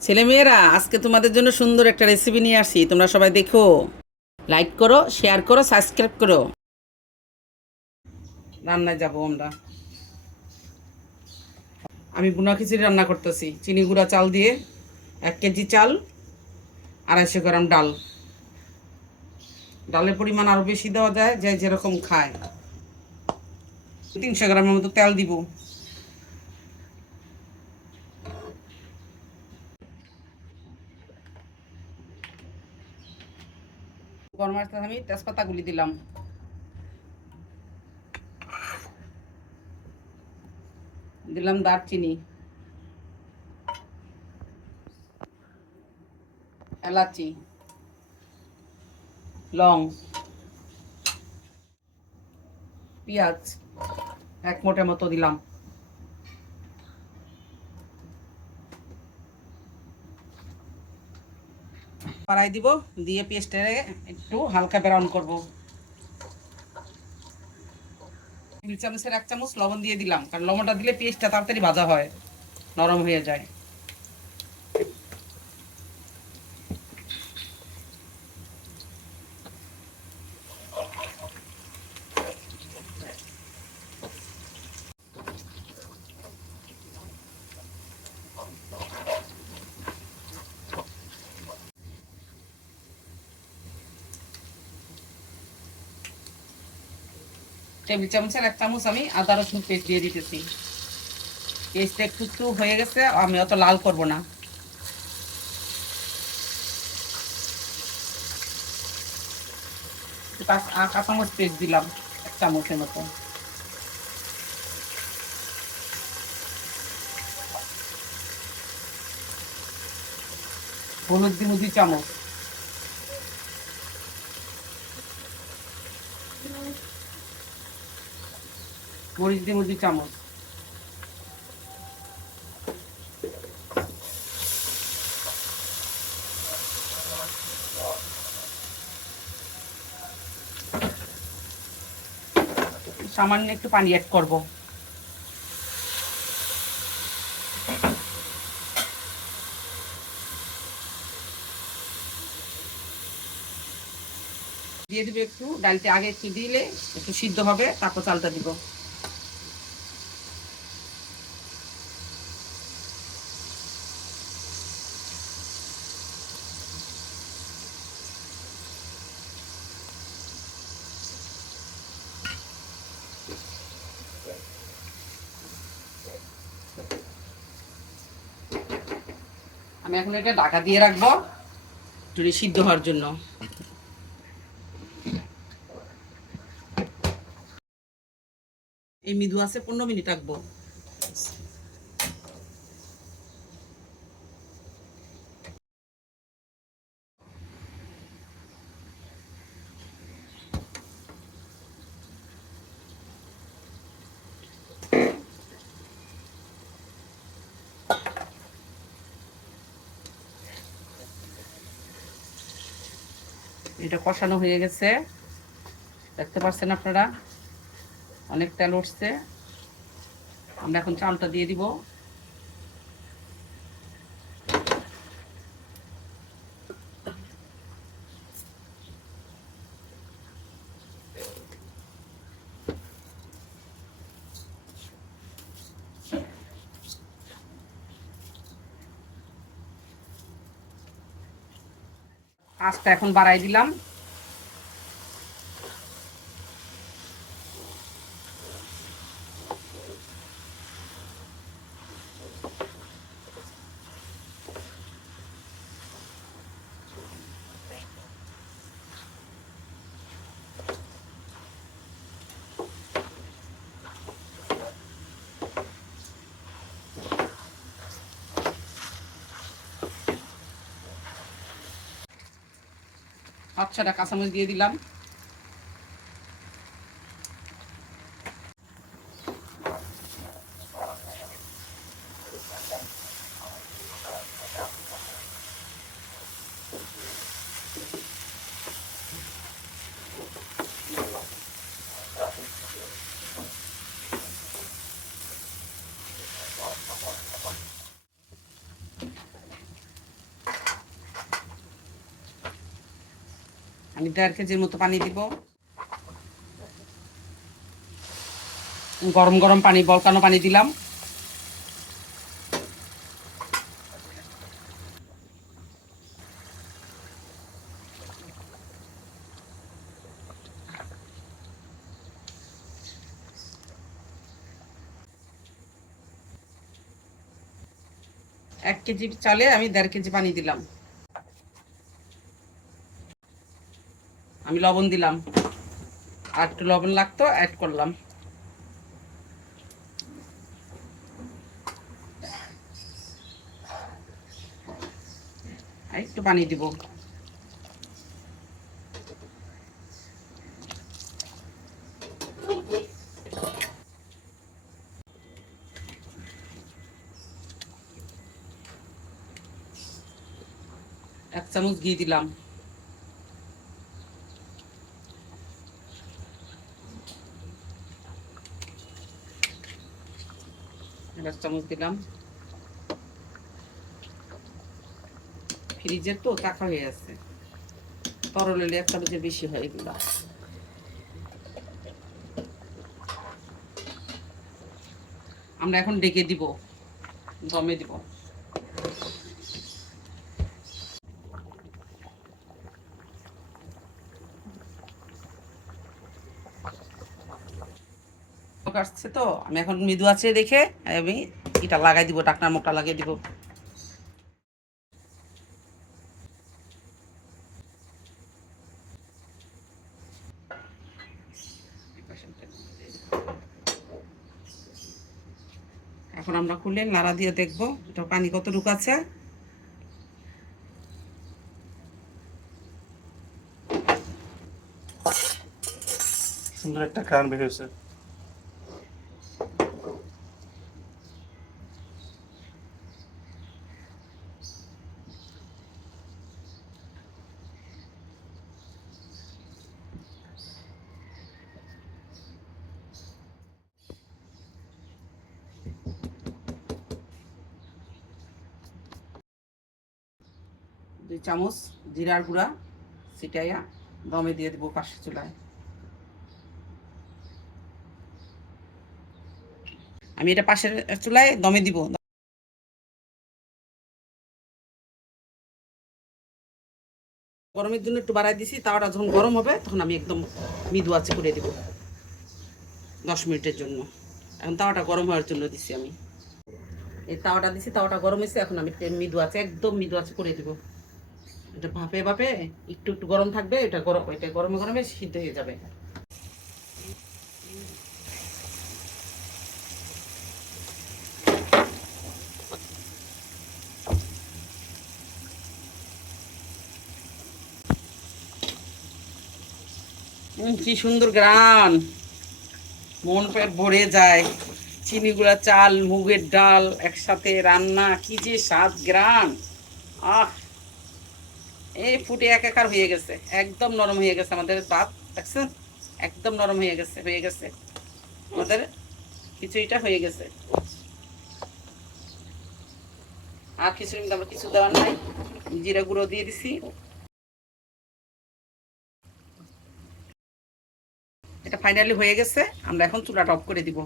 ছেলেমেয়েরা আজকে তোমাদের জন্য সুন্দর একটা রেসিপি নিয়ে আসি, তোমরা সবাই দেখো, লাইক করো, শেয়ার করো, সাবস্ক্রাইব করো। রান্নায় যাব আমরা। আমি বুনা খিচুড়ি রান্না করতেছি চিনি গুঁড়া চাল দিয়ে। 1 কেজি চাল, 250 গ্রাম ডাল। ডালের পরিমাণ আরও বেশি দেওয়া যায়, যে যেরকম খায়। 300 গ্রামের মতো তেল দিব। গরম মশলা আমি তেজপাতা গুলি দিলাম, দিলাম দারচিনি, এলাচি, লং, পেঁয়াজ 1 মুঠের মতো দিলাম। কড়াই দিব, দিয়ে পেস্টে একটু হালকা ব্রাউন করব। 2 চামচের 1 চামচ লবণ দিয়ে দিলাম, কারণ লবণটা দিলে পেস্টটা তাড়াতাড়ি ভাজা হয়, নরম হয়ে যায়। টেবিল চামচের 1 চামচ আমি আদা রসুন পেস্ট দিয়ে দিতেছি। পেস্টটা একটু একটু হয়ে গেছে, আমি অত লাল করব না। কাঁচামরিচ পেস্ট দিলাম 1 চামচের মতো। হলুদ দিব 2 চামচ। মরিচ দিব 2 চামচ। সামান্য একটু পানি অ্যাড করব। দিয়ে দিব একটু, ডালটা আগে একটু দিলে একটু সিদ্ধ হবে, তারপর চালটা দিব। আমি এখন এটা ঢাকা দিয়ে রাখবো একটু সিদ্ধ হওয়ার জন্য। এই মৃদু আছে 15 মিনিট রাখবো। এটা কষানো হয়ে গেছে, দেখতে পাচ্ছেন আপনারা, অনেক তেল উঠছে। আমরা এখন চালটা দিয়ে দিব। আঁচটা এখন বাড়াই দিলাম। আচ্ছা, কাঁচামরিচ দিয়ে দিলাম। আমি 1.5 কেজির মতো পানি দিব। গরম গরম পানি, বলকানো পানি দিলাম। এক কেজি চালে আমি 1.5 কেজি পানি দিলাম। আমি লবণ দিলাম, আর একটু লবণ লাগতো, অ্যাড করলাম। আর একটু পানি দিব। এক চামচ ঘি দিলাম। এক চামচ দিলাম। ফ্রিজের তো টাকা হয়ে আছে, তরল হলে 1 চামচের বেশি হয় এগুলো। আমরা এখন ডেকে দিব, দমে দিব। আসছে তো, আমি এখন মৃদু আছে দেখে আমি এটা লাগাই দিব, ঢাকনার মুখটা লাগিয়ে দিব। এখন আমরা খুলে নাড়া দিয়ে দেখবো এটা পানি কতটুকু আছে। সুন্দর একটা ঘ্রাণ বের হয়েছে। দুই চামচ জিরার গুঁড়া ছিটাইয়া দমে দিয়ে দেবো পাশের চুলায়। আমি এটা পাশের চুলায় দমে দিব। গরমের জন্য একটু বাড়াই দিছি, তাওয়াটা যখন গরম হবে তখন আমি একদম মৃদু আঁচে করে দেব 10 মিনিটের জন্য। এখন তাওয়াটা গরম হওয়ার জন্য দিছি আমি। এই তাওয়াটা দিছি, তাওয়াটা গরম হয়েছে, এখন আমি মৃদু আঁচে, একদম মৃদু আঁচে করে দেব। এটা ভাপে ভাপে একটু একটু গরম থাকবে, এটা গরমে গরমে সিদ্ধ হয়ে যাবে। কি সুন্দর গ্রান, মন পেট ভরে যায়। চিনি গুঁড়া চাল, মুগের ডাল একসাথে রান্না, কি যে স্বাদ গ্রান। আহ, এই ফুটে একাকার হয়ে গেছে, একদম নরম হয়ে গেছে আমাদের ভাত। দেখছেন, একদম নরম হয়ে গেছে আমাদের খিচুড়িটা হয়ে গেছে। আর খিচুড়ির মধ্যে আমরা কিছু দেওয়ার নাই, জিরা গুঁড়ো দিয়ে দিছি। এটা ফাইনালি হয়ে গেছে, আমরা এখন চুলাটা অফ করে দিব।